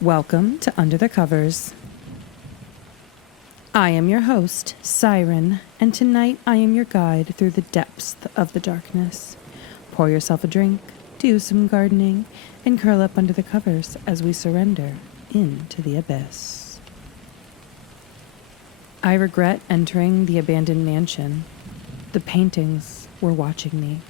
Welcome to Under the Covers. I am your host, Siren, and tonight I am your guide through the depths of the darkness. Pour yourself a drink, do some gardening, and curl up under the covers as we surrender into the abyss. I regret entering the abandoned mansion. The paintings were watching me.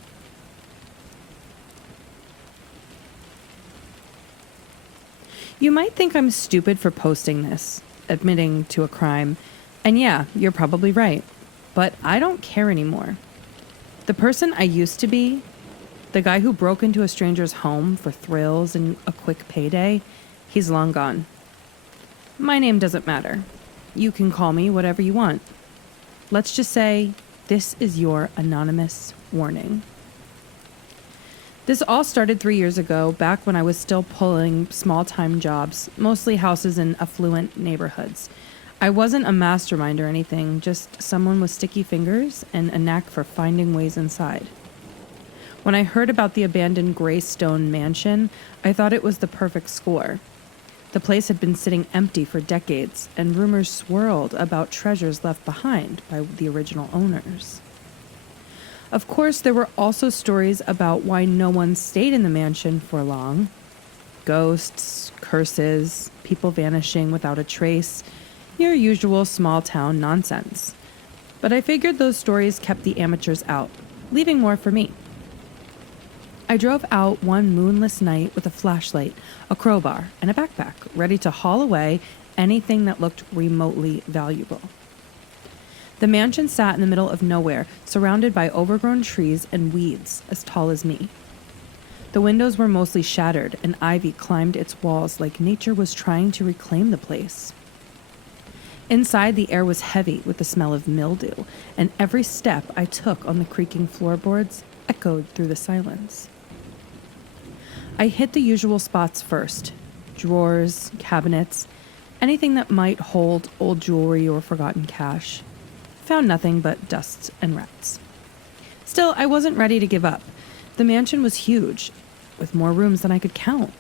You might think I'm stupid for posting this, admitting to a crime, and yeah, you're probably right, but I don't care anymore. The person I used to be, the guy who broke into a stranger's home for thrills and a quick payday, he's long gone. My name doesn't matter. You can call me whatever you want. Let's just say this is your anonymous warning. This all started 3 years ago, back when I was still pulling small-time jobs, mostly houses in affluent neighborhoods. I wasn't a mastermind or anything, just someone with sticky fingers and a knack for finding ways inside. When I heard about the abandoned gray stone mansion, I thought it was the perfect score. The place had been sitting empty for decades, and rumors swirled about treasures left behind by the original owners. Of course, there were also stories about why no one stayed in the mansion for long. Ghosts, curses, people vanishing without a trace, your usual small-town nonsense. But I figured those stories kept the amateurs out, leaving more for me. I drove out one moonless night with a flashlight, a crowbar, and a backpack, ready to haul away anything that looked remotely valuable. The mansion sat in the middle of nowhere, surrounded by overgrown trees and weeds as tall as me. The windows were mostly shattered, and ivy climbed its walls like nature was trying to reclaim the place. Inside, the air was heavy with the smell of mildew, and every step I took on the creaking floorboards echoed through the silence. I hit the usual spots first: drawers, cabinets, anything that might hold old jewelry or forgotten cash. Found nothing but dust and rats. Still, I wasn't ready to give up. The mansion was huge, with more rooms than I could count.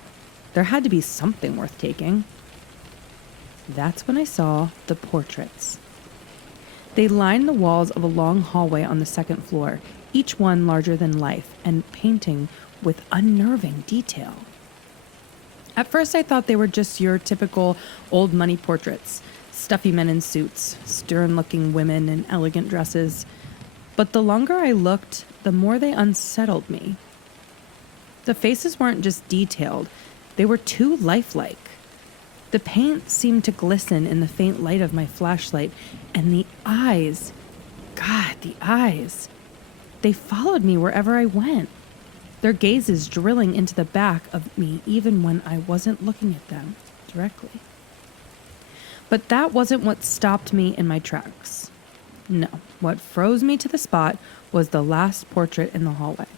There had to be something worth taking. That's when I saw the portraits. They lined the walls of a long hallway on the second floor, each one larger than life and painting with unnerving detail. At first, I thought they were just your typical old money portraits. Stuffy men in suits, stern-looking women in elegant dresses. But the longer I looked, the more they unsettled me. The faces weren't just detailed, they were too lifelike. The paint seemed to glisten in the faint light of my flashlight, and the eyes, God, the eyes. They followed me wherever I went, their gazes drilling into the back of me even when I wasn't looking at them directly. But that wasn't what stopped me in my tracks. No, what froze me to the spot was the last portrait in the hallway.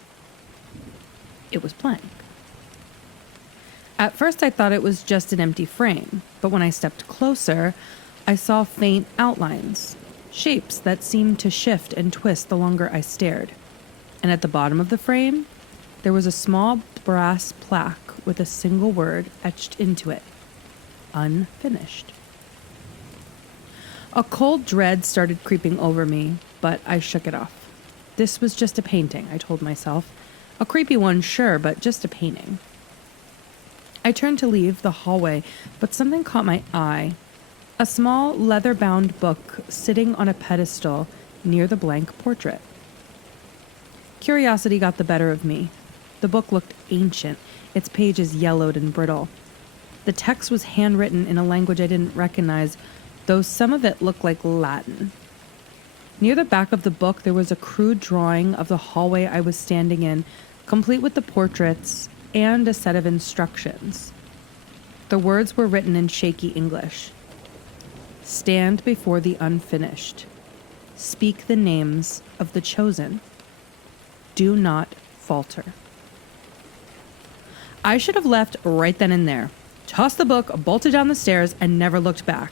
It was blank. At first I thought it was just an empty frame, but when I stepped closer, I saw faint outlines, shapes that seemed to shift and twist the longer I stared. And at the bottom of the frame, there was a small brass plaque with a single word etched into it: unfinished. A cold dread started creeping over me, but I shook it off. This was just a painting, I told myself. A creepy one, sure, but just a painting. I turned to leave the hallway, but something caught my eye. A small leather-bound book sitting on a pedestal near the blank portrait. Curiosity got the better of me. The book looked ancient, its pages yellowed and brittle. The text was handwritten in a language I didn't recognize, though some of it looked like Latin. Near the back of the book, there was a crude drawing of the hallway I was standing in, complete with the portraits and a set of instructions. The words were written in shaky English. Stand before the unfinished. Speak the names of the chosen. Do not falter. I should have left right then and there, tossed the book, bolted down the stairs, and never looked back.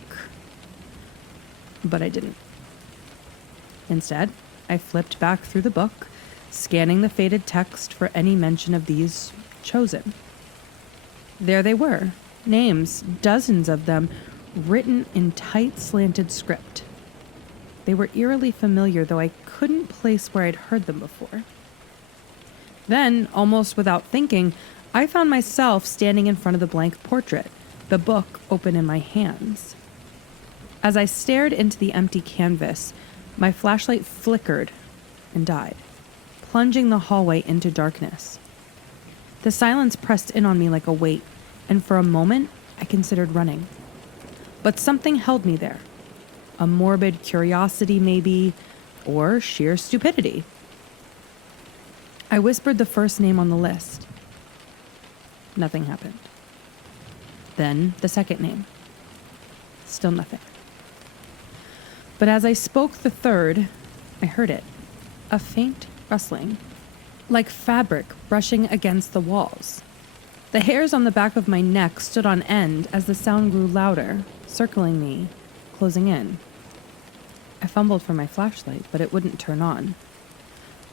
But I didn't. Instead, I flipped back through the book, scanning the faded text for any mention of these chosen. There they were, Names, dozens of them, written in tight, slanted script. They were eerily familiar, though I couldn't place where I'd heard them before. Then, almost without thinking, I found myself standing in front of the blank portrait, the book open in my hands. As I stared into the empty canvas, my flashlight flickered and died, plunging the hallway into darkness. The silence pressed in on me like a weight, and for a moment, I considered running. But something held me there. A morbid curiosity, maybe, or sheer stupidity. I whispered the first name on the list. Nothing happened. Then the second name. Still nothing. But as I spoke the third, I heard it. A faint rustling, like fabric brushing against the walls. The hairs on the back of my neck stood on end as the sound grew louder, circling me, closing in. I fumbled for my flashlight, but it wouldn't turn on.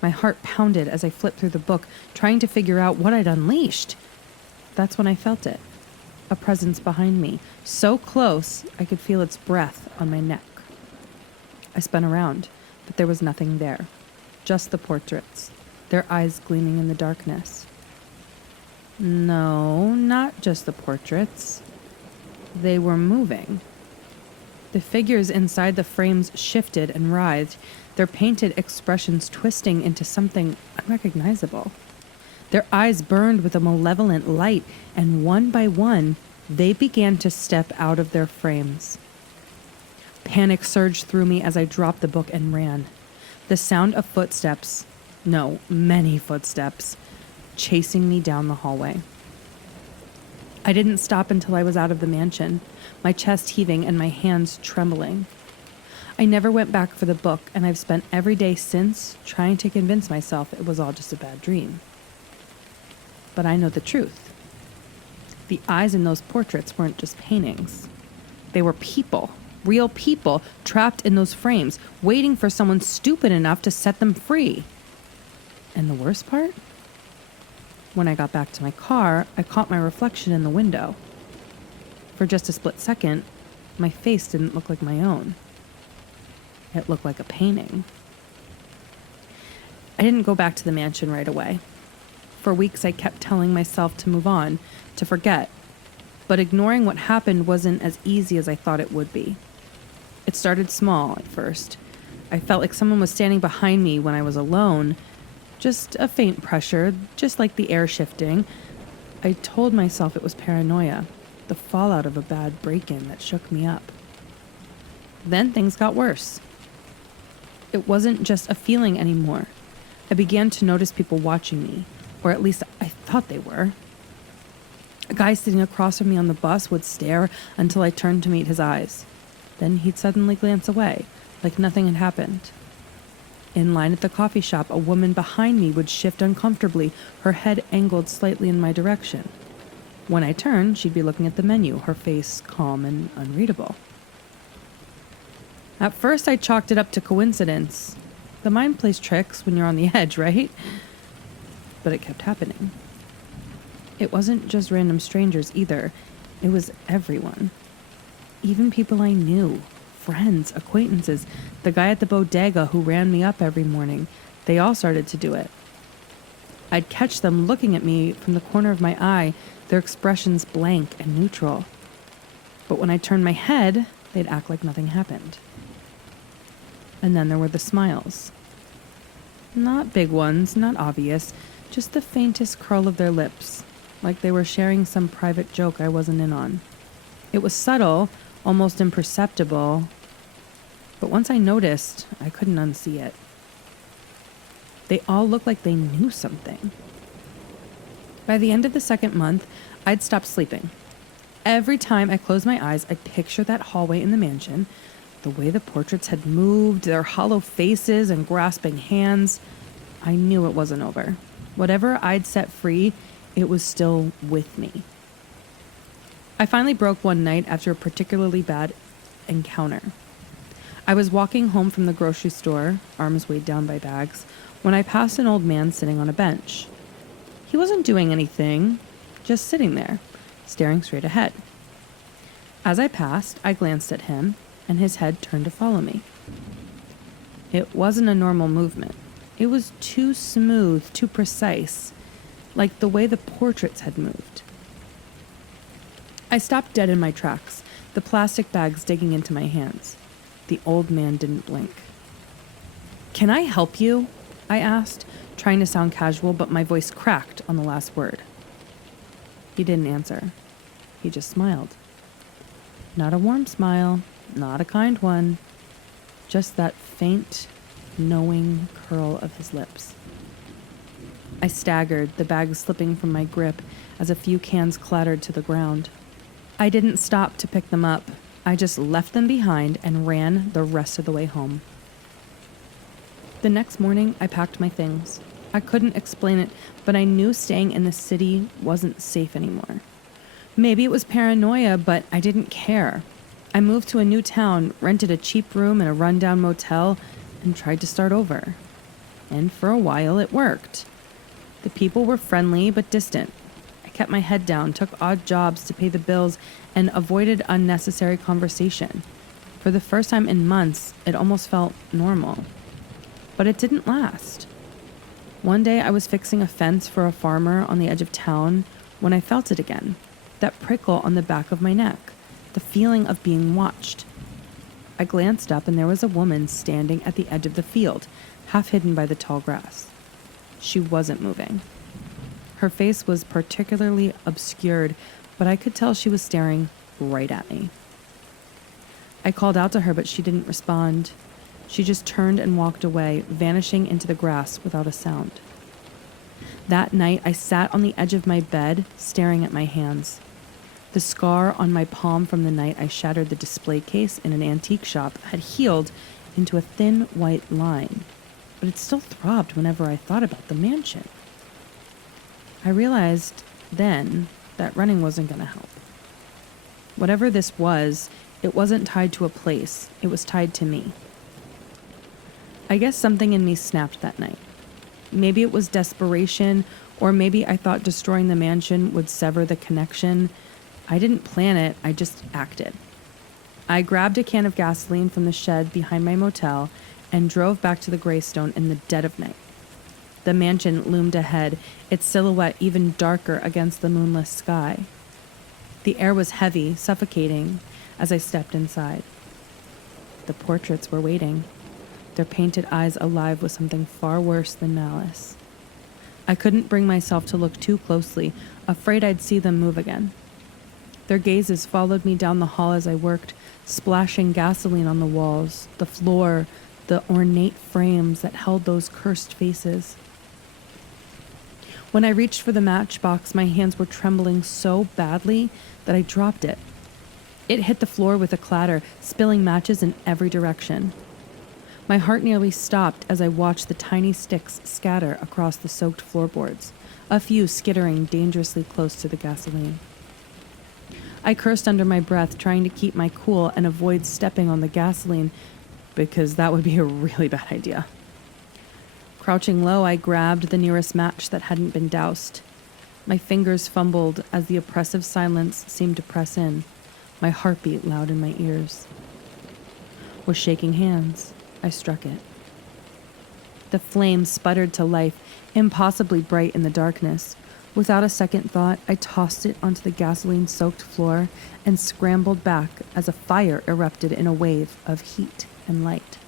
My heart pounded as I flipped through the book, trying to figure out what I'd unleashed. That's when I felt it. A presence behind me, so close I could feel its breath on my neck. I spun around, but there was nothing there. Just the portraits, their eyes gleaming in the darkness. No, not just the portraits. They were moving. The figures inside the frames shifted and writhed, their painted expressions twisting into something unrecognizable. Their eyes burned with a malevolent light, and one by one, they began to step out of their frames. Panic surged through me as I dropped the book and ran. The sound of footsteps, no, many footsteps, chasing me down the hallway. I didn't stop until I was out of the mansion, my chest heaving and my hands trembling. I never went back for the book, and I've spent every day since trying to convince myself it was all just a bad dream. But I know the truth. The eyes in those portraits weren't just paintings. They were people, real people, trapped in those frames, waiting for someone stupid enough to set them free. And the worst part? When I got back to my car, I caught my reflection in the window. For just a split second, my face didn't look like my own. It looked like a painting. I didn't go back to the mansion right away. For weeks, I kept telling myself to move on, to forget. But ignoring what happened wasn't as easy as I thought it would be. It started small at first. I felt like someone was standing behind me when I was alone. Just a faint pressure, just like the air shifting. I told myself it was paranoia, the fallout of a bad break-in that shook me up. Then things got worse. It wasn't just a feeling anymore. I began to notice people watching me, or at least I thought they were. A guy sitting across from me on the bus would stare until I turned to meet his eyes. Then he'd suddenly glance away, like nothing had happened. In line at the coffee shop, a woman behind me would shift uncomfortably, her head angled slightly in my direction. When I turned, she'd be looking at the menu, her face calm and unreadable. At first, I chalked it up to coincidence. The mind plays tricks when you're on the edge, right? But it kept happening. It wasn't just random strangers either. It was everyone. Even people I knew. Friends, acquaintances, the guy at the bodega who ran me up every morning. They all started to do it. I'd catch them looking at me from the corner of my eye, their expressions blank and neutral. But when I turned my head, they'd act like nothing happened. And then there were the smiles. Not big ones, not obvious, just the faintest curl of their lips, like they were sharing some private joke I wasn't in on. It was subtle, almost imperceptible, but once I noticed, I couldn't unsee it. They all looked like they knew something. By the end of the second month, I'd stopped sleeping. Every time I closed my eyes, I'd picture that hallway in the mansion, the way the portraits had moved, their hollow faces and grasping hands. I knew it wasn't over. Whatever I'd set free, it was still with me. I finally broke one night after a particularly bad encounter. I was walking home from the grocery store, arms weighed down by bags, when I passed an old man sitting on a bench. He wasn't doing anything, just sitting there, staring straight ahead. As I passed, I glanced at him, and his head turned to follow me. It wasn't a normal movement. It was too smooth, too precise, like the way the portraits had moved. I stopped dead in my tracks, the plastic bags digging into my hands. The old man didn't blink. "Can I help you?" I asked, trying to sound casual, but my voice cracked on the last word. He didn't answer. He just smiled. Not a warm smile, not a kind one, just that faint, knowing curl of his lips. I staggered, the bag slipping from my grip as a few cans clattered to the ground. I didn't stop to pick them up. I just left them behind and ran the rest of the way home. The next morning, I packed my things. I couldn't explain it, but I knew staying in the city wasn't safe anymore. Maybe it was paranoia, but I didn't care. I moved to a new town, rented a cheap room in a rundown motel, and tried to start over. And for a while, it worked. The people were friendly but distant. I kept my head down, took odd jobs to pay the bills, and avoided unnecessary conversation. For the first time in months, it almost felt normal. But it didn't last. One day, I was fixing a fence for a farmer on the edge of town when I felt it again. That prickle on the back of my neck, the feeling of being watched. I glanced up and there was a woman standing at the edge of the field, half hidden by the tall grass. She wasn't moving. Her face was particularly obscured, but I could tell she was staring right at me. I called out to her, but she didn't respond. She just turned and walked away, vanishing into the grass without a sound. That night, I sat on the edge of my bed, staring at my hands. The scar on my palm from the night I shattered the display case in an antique shop had healed into a thin white line, but it still throbbed whenever I thought about the mansion. I realized then that running wasn't going to help. Whatever this was, it wasn't tied to a place. It was tied to me. I guess something in me snapped that night. Maybe it was desperation, or maybe I thought destroying the mansion would sever the connection. I didn't plan it, I just acted. I grabbed a can of gasoline from the shed behind my motel and drove back to the Greystone in the dead of night. The mansion loomed ahead, its silhouette even darker against the moonless sky. The air was heavy, suffocating, as I stepped inside. The portraits were waiting, their painted eyes alive with something far worse than malice. I couldn't bring myself to look too closely, afraid I'd see them move again. Their gazes followed me down the hall as I worked, splashing gasoline on the walls, the floor, the ornate frames that held those cursed faces. When I reached for the matchbox, my hands were trembling so badly that I dropped it. It hit the floor with a clatter, spilling matches in every direction. My heart nearly stopped as I watched the tiny sticks scatter across the soaked floorboards, a few skittering dangerously close to the gasoline. I cursed under my breath, trying to keep my cool and avoid stepping on the gasoline, because that would be a really bad idea. Crouching low, I grabbed the nearest match that hadn't been doused. My fingers fumbled as the oppressive silence seemed to press in, my heartbeat loud in my ears. With shaking hands, I struck it. The flame sputtered to life, impossibly bright in the darkness. Without a second thought, I tossed it onto the gasoline-soaked floor and scrambled back as a fire erupted in a wave of heat and light.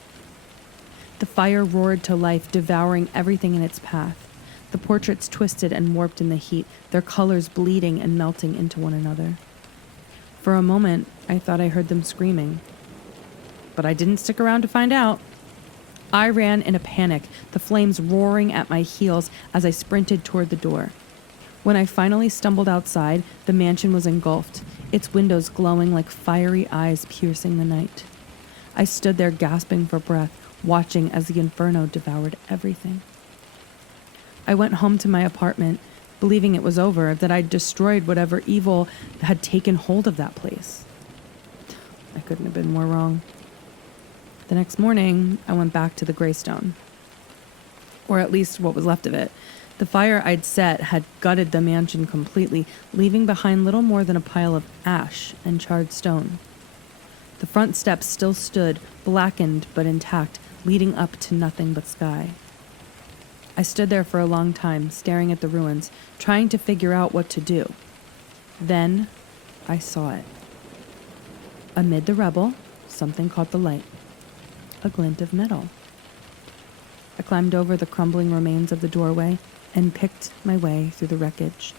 The fire roared to life, devouring everything in its path. The portraits twisted and warped in the heat, their colors bleeding and melting into one another. For a moment, I thought I heard them screaming. But I didn't stick around to find out. I ran in a panic, the flames roaring at my heels as I sprinted toward the door. When I finally stumbled outside, the mansion was engulfed, its windows glowing like fiery eyes piercing the night. I stood there gasping for breath, watching as the inferno devoured everything. I went home to my apartment, believing it was over, that I'd destroyed whatever evil had taken hold of that place. I couldn't have been more wrong. The next morning, I went back to the Greystone. Or at least what was left of it. The fire I'd set had gutted the mansion completely, leaving behind little more than a pile of ash and charred stone. The front steps still stood, blackened but intact, leading up to nothing but sky. I stood there for a long time, staring at the ruins, trying to figure out what to do. Then I saw it. Amid the rubble, something caught the light. A glint of metal. I climbed over the crumbling remains of the doorway and picked my way through the wreckage.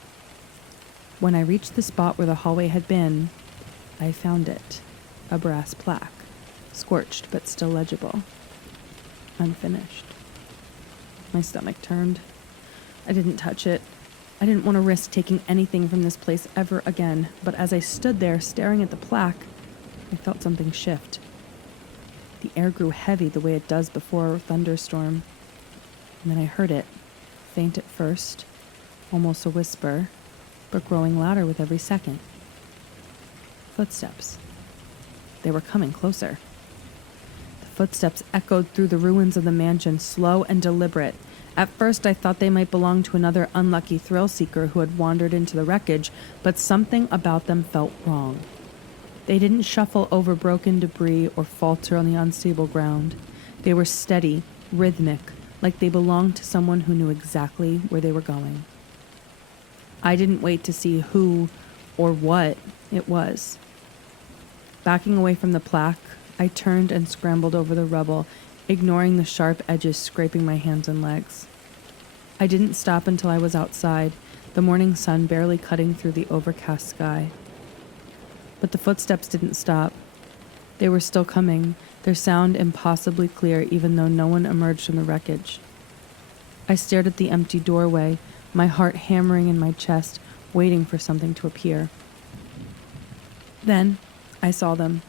When I reached the spot where the hallway had been, I found it. A brass plaque, scorched but still legible. Unfinished. My stomach turned. I didn't touch it. I didn't want to risk taking anything from this place ever again, but as I stood there staring at the plaque, I felt something shift. The air grew heavy the way it does before a thunderstorm. And then I heard it, faint at first, almost a whisper, but growing louder with every second. Footsteps. They were coming closer. The footsteps echoed through the ruins of the mansion, slow and deliberate. At first, I thought they might belong to another unlucky thrill-seeker who had wandered into the wreckage, but something about them felt wrong. They didn't shuffle over broken debris or falter on the unstable ground. They were steady, rhythmic, like they belonged to someone who knew exactly where they were going. I didn't wait to see who or what it was. Backing away from the plaque, I turned and scrambled over the rubble, ignoring the sharp edges scraping my hands and legs. I didn't stop until I was outside, the morning sun barely cutting through the overcast sky. But the footsteps didn't stop. They were still coming, their sound impossibly clear even though no one emerged from the wreckage. I stared at the empty doorway, my heart hammering in my chest, waiting for something to appear. Then I saw them.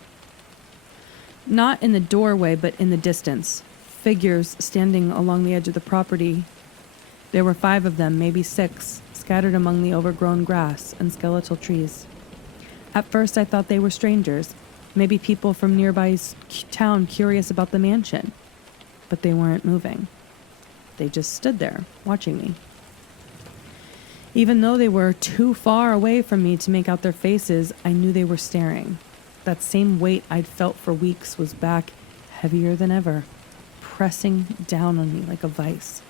Not in the doorway, but in the distance. Figures standing along the edge of the property. There were 5 of them, maybe 6, scattered among the overgrown grass and skeletal trees. At first I thought they were strangers, maybe people from nearby town curious about the mansion. But they weren't moving. They just stood there, watching me. Even though they were too far away from me to make out their faces, I knew they were staring. That same weight I'd felt for weeks was back, heavier than ever, pressing down on me like a vice.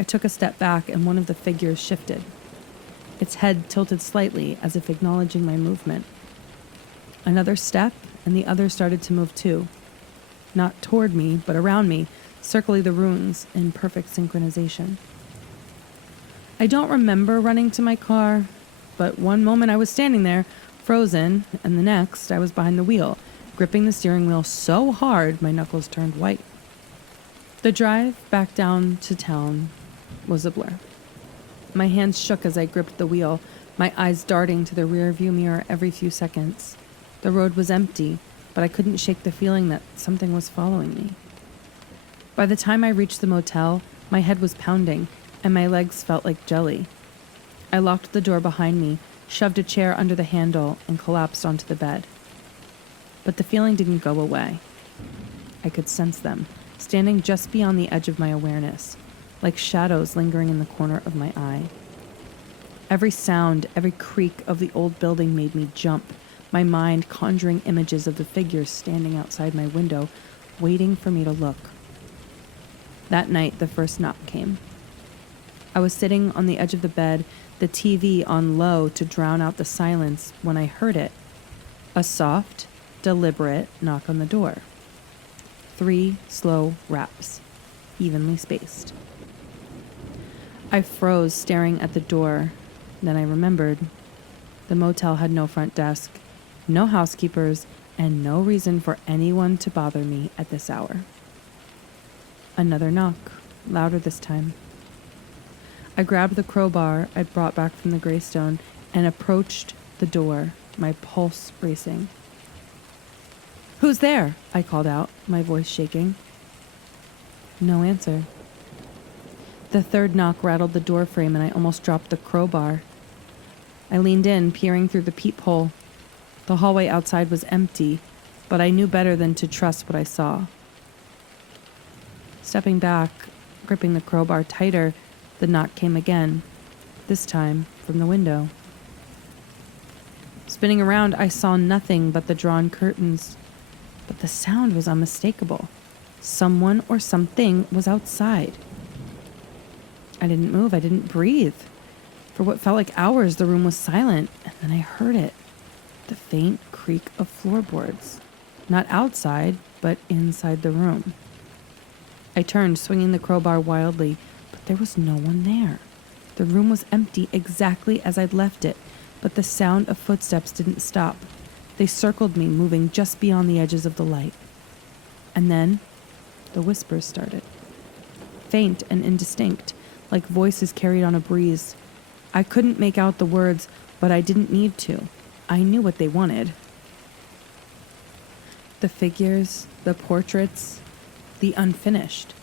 I took a step back and one of the figures shifted. Its head tilted slightly as if acknowledging my movement. Another step, and the other started to move too. Not toward me, but around me, circling the ruins in perfect synchronization. I don't remember running to my car, but one moment I was standing there, frozen, and the next I was behind the wheel, gripping the steering wheel so hard my knuckles turned white. The drive back down to town was a blur. My hands shook as I gripped the wheel, my eyes darting to the rearview mirror every few seconds. The road was empty, but I couldn't shake the feeling that something was following me. By the time I reached the motel, my head was pounding, and my legs felt like jelly. I locked the door behind me, shoved a chair under the handle, and collapsed onto the bed. But the feeling didn't go away. I could sense them, standing just beyond the edge of my awareness, like shadows lingering in the corner of my eye. Every sound, every creak of the old building made me jump, my mind conjuring images of the figures standing outside my window, waiting for me to look. That night, the first knock came. I was sitting on the edge of the bed, the TV on low to drown out the silence, when I heard it. A soft, deliberate knock on the door. 3 slow raps, evenly spaced. I froze, staring at the door. Then I remembered. The motel had no front desk, no housekeepers, and no reason for anyone to bother me at this hour. Another knock, louder this time. I grabbed the crowbar I'd brought back from the gravestone and approached the door, my pulse racing. "Who's there?" I called out, my voice shaking. No answer. The third knock rattled the door frame and I almost dropped the crowbar. I leaned in, peering through the peephole. The hallway outside was empty, but I knew better than to trust what I saw. Stepping back, gripping the crowbar tighter, The knock came again, this time from the window. Spinning around, I saw nothing but the drawn curtains, but the sound was unmistakable. Someone or something was outside. I didn't move. I didn't breathe. For what felt like hours, the room was silent, and then I heard it. The faint creak of floorboards. Not outside, but inside the room. I turned, swinging the crowbar wildly, but there was no one there. The room was empty exactly as I'd left it, but the sound of footsteps didn't stop. They circled me, moving just beyond the edges of the light. And then the whispers started. Faint and indistinct, like voices carried on a breeze. I couldn't make out the words, but I didn't need to. I knew what they wanted. The figures, the portraits, the unfinished.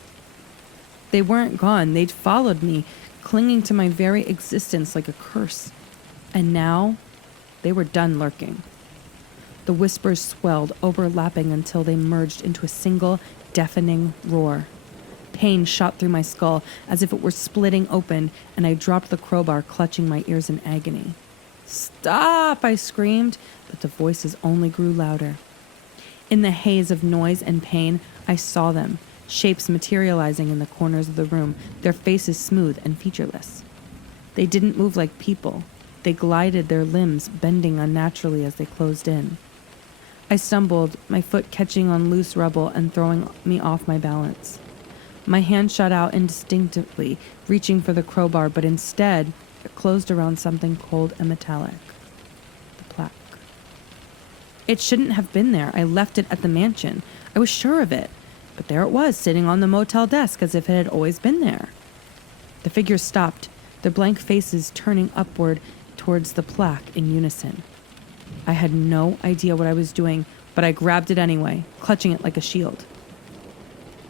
They weren't gone. They'd followed me, clinging to my very existence like a curse. And now, they were done lurking. The whispers swelled, overlapping until they merged into a single, deafening roar. Pain shot through my skull as if it were splitting open, and I dropped the crowbar, clutching my ears in agony. "Stop!" I screamed, but the voices only grew louder. In the haze of noise and pain, I saw them, shapes materializing in the corners of the room, their faces smooth and featureless. They didn't move like people. They glided, their limbs bending unnaturally as they closed in. I stumbled, my foot catching on loose rubble and throwing me off my balance. My hand shot out instinctively, reaching for the crowbar, but instead, it closed around something cold and metallic. The plaque. It shouldn't have been there. I left it at the mansion. I was sure of it. But there it was, sitting on the motel desk as if it had always been there. The figures stopped, their blank faces turning upward towards the plaque in unison. I had no idea what I was doing, but I grabbed it anyway, clutching it like a shield.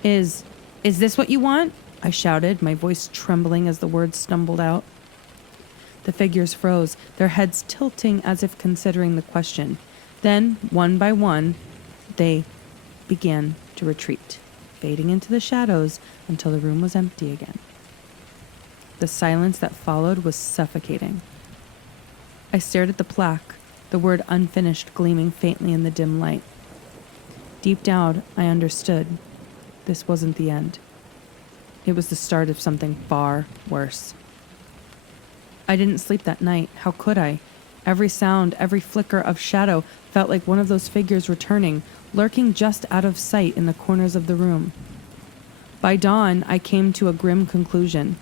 Is this what you want?" I shouted, my voice trembling as the words stumbled out. The figures froze, their heads tilting as if considering the question. Then, one by one, they began to retreat, fading into the shadows until the room was empty again. The silence that followed was suffocating. I stared at the plaque, the word unfinished gleaming faintly in the dim light. Deep down, I understood. This wasn't the end. It was the start of something far worse. I didn't sleep that night. How could I? Every sound, every flicker of shadow felt like one of those figures returning, lurking just out of sight in the corners of the room. By dawn, I came to a grim conclusion.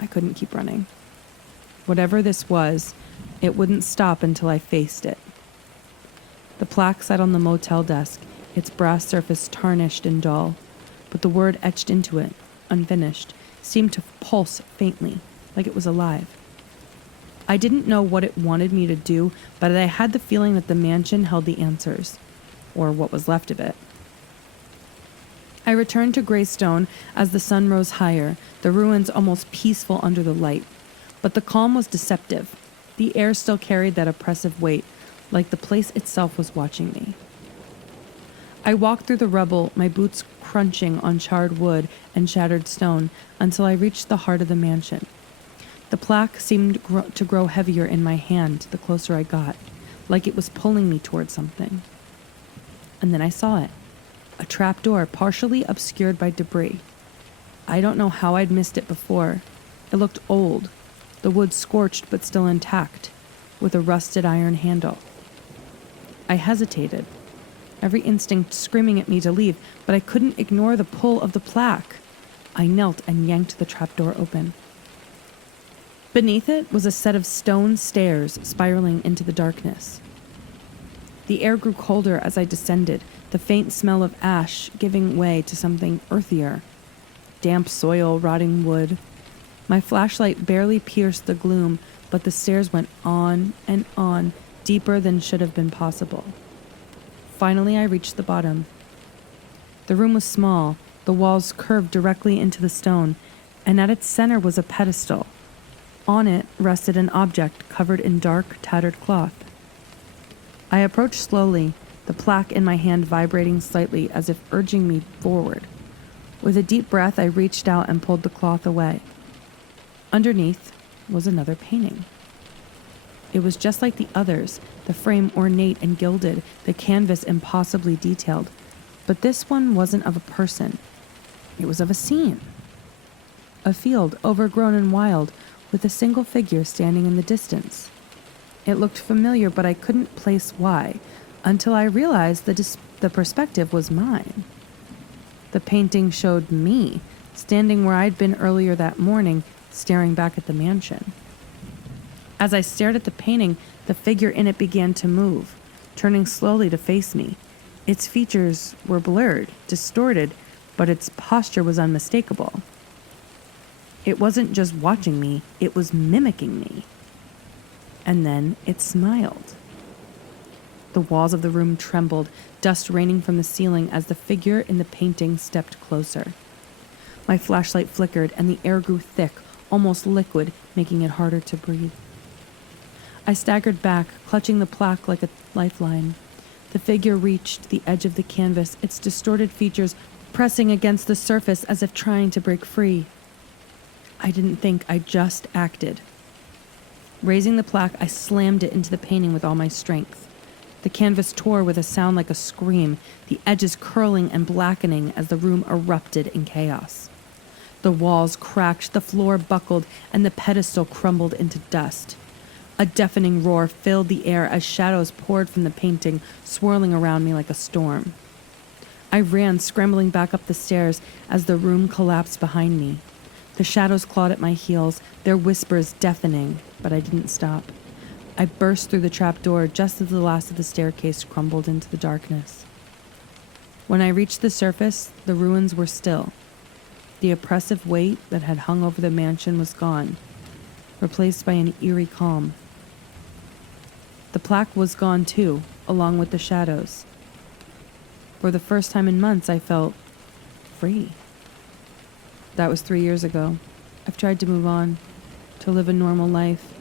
I couldn't keep running. Whatever this was, it wouldn't stop until I faced it. The plaque sat on the motel desk, its brass surface tarnished and dull, but the word etched into it, unfinished, seemed to pulse faintly, like it was alive. I didn't know what it wanted me to do, but I had the feeling that the mansion held the answers, or what was left of it. I returned to Greystone as the sun rose higher, the ruins almost peaceful under the light. But the calm was deceptive. The air still carried that oppressive weight, like the place itself was watching me. I walked through the rubble, my boots crunching on charred wood and shattered stone, until I reached the heart of the mansion. The plaque seemed to grow heavier in my hand the closer I got, like it was pulling me toward something. And then I saw it. A trapdoor partially obscured by debris. I don't know how I'd missed it before. It looked old, the wood scorched but still intact, with a rusted iron handle. I hesitated, every instinct screaming at me to leave, but I couldn't ignore the pull of the plaque. I knelt and yanked the trapdoor open. Beneath it was a set of stone stairs spiraling into the darkness. The air grew colder as I descended, the faint smell of ash giving way to something earthier. Damp soil, rotting wood. My flashlight barely pierced the gloom, but the stairs went on and on, deeper than should have been possible. Finally, I reached the bottom. The room was small, the walls curved directly into the stone, and at its center was a pedestal. On it rested an object covered in dark, tattered cloth. I approached slowly, the plaque in my hand vibrating slightly as if urging me forward. With a deep breath, I reached out and pulled the cloth away. Underneath was another painting. It was just like the others, the frame ornate and gilded, the canvas impossibly detailed. But this one wasn't of a person. It was of a scene. A field overgrown and wild, with a single figure standing in the distance. It looked familiar, but I couldn't place why, until I realized the perspective was mine. The painting showed me, standing where I'd been earlier that morning, staring back at the mansion. As I stared at the painting, the figure in it began to move, turning slowly to face me. Its features were blurred, distorted, but its posture was unmistakable. It wasn't just watching me, it was mimicking me. And then it smiled. The walls of the room trembled, dust raining from the ceiling as the figure in the painting stepped closer. My flashlight flickered and the air grew thick, almost liquid, making it harder to breathe. I staggered back, clutching the plaque like a lifeline. The figure reached the edge of the canvas, its distorted features pressing against the surface as if trying to break free. I didn't think, I just acted. Raising the plaque, I slammed it into the painting with all my strength. The canvas tore with a sound like a scream, the edges curling and blackening as the room erupted in chaos. The walls cracked, the floor buckled, and the pedestal crumbled into dust. A deafening roar filled the air as shadows poured from the painting, swirling around me like a storm. I ran, scrambling back up the stairs as the room collapsed behind me. The shadows clawed at my heels, their whispers deafening, but I didn't stop. I burst through the trapdoor just as the last of the staircase crumbled into the darkness. When I reached the surface, the ruins were still. The oppressive weight that had hung over the mansion was gone, replaced by an eerie calm. The plaque was gone too, along with the shadows. For the first time in months, I felt free. That was 3 years ago. I've tried to move on, to live a normal life,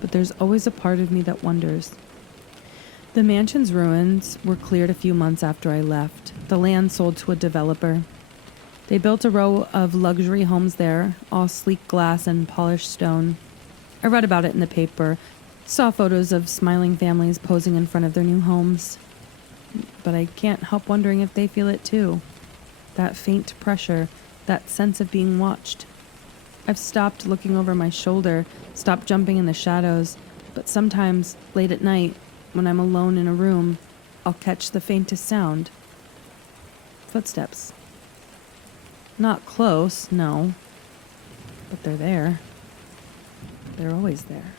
but there's always a part of me that wonders. The mansion's ruins were cleared a few months after I left. The land sold to a developer. They built a row of luxury homes there, all sleek glass and polished stone. I read about it in the paper, saw photos of smiling families posing in front of their new homes. But I can't help wondering if they feel it too. That faint pressure, that sense of being watched. I've stopped looking over my shoulder, stopped jumping in the shadows, but sometimes, late at night, when I'm alone in a room, I'll catch the faintest sound. Footsteps. Not close, no. But they're there. They're always there.